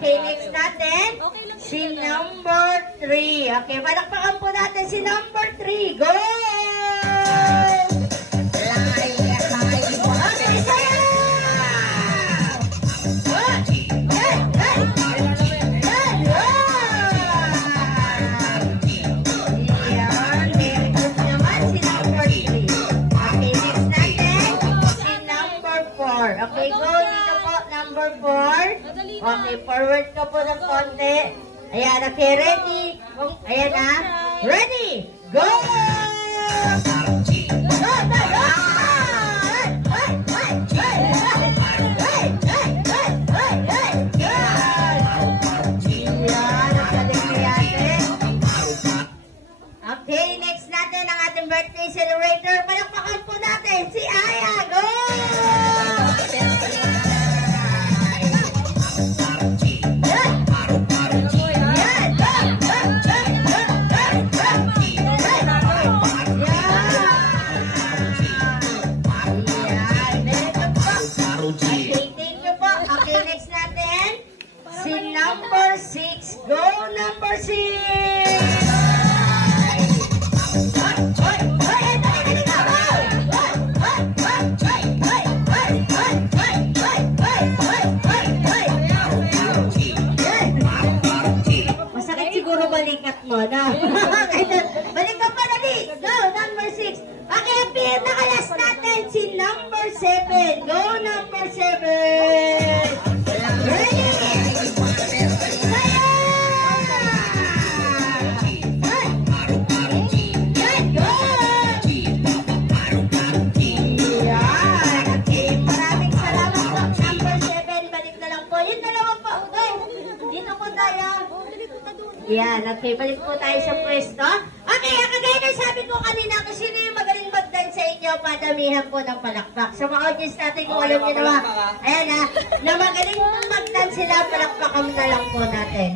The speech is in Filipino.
Okay, next natin, si number 3. Okay, palakpakan po natin si number 3. Go! Okay, go dito po, number 4. Okay, forward ka po ng konti. Ayan, okay, ready? Ayan na. Ready? Go! Okay, next natin ang ating birthday celebrator. Palakpakan po natin si Aya. Go! Si number 6. Go, number 6! Masakit siguro balikat mo, no? Balik ka pa dali! Go, number 6! Okay, pinaka-last natin si number 7. Go, number 7! Yan, okay, balik po tayo sa pwesto. Okay, kagaya na sabi ko kanina, kung sino yung magaling mag-dance sa inyo, padamihan po ng palakpak. Sa mga audience natin, kung alam nyo naman, ayan na magaling mag-dance sila, palakpakan na lang po natin.